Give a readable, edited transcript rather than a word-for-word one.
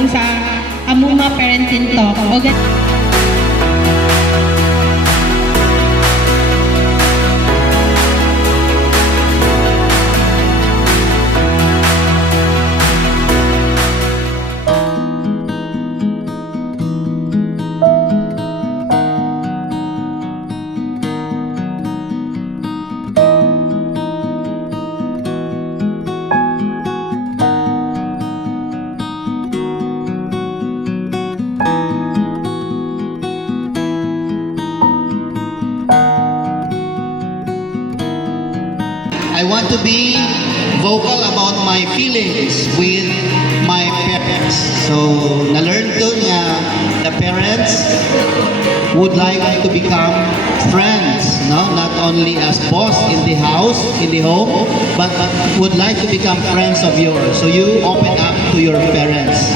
kung sa Amuma Parenting Talk. I want to be vocal about my feelings with my parents. So, na-learn ko nga the parents would like to become friends, no? Not only as boss in the house, in the home, but would like to become friends of yours. So you open up to your parents.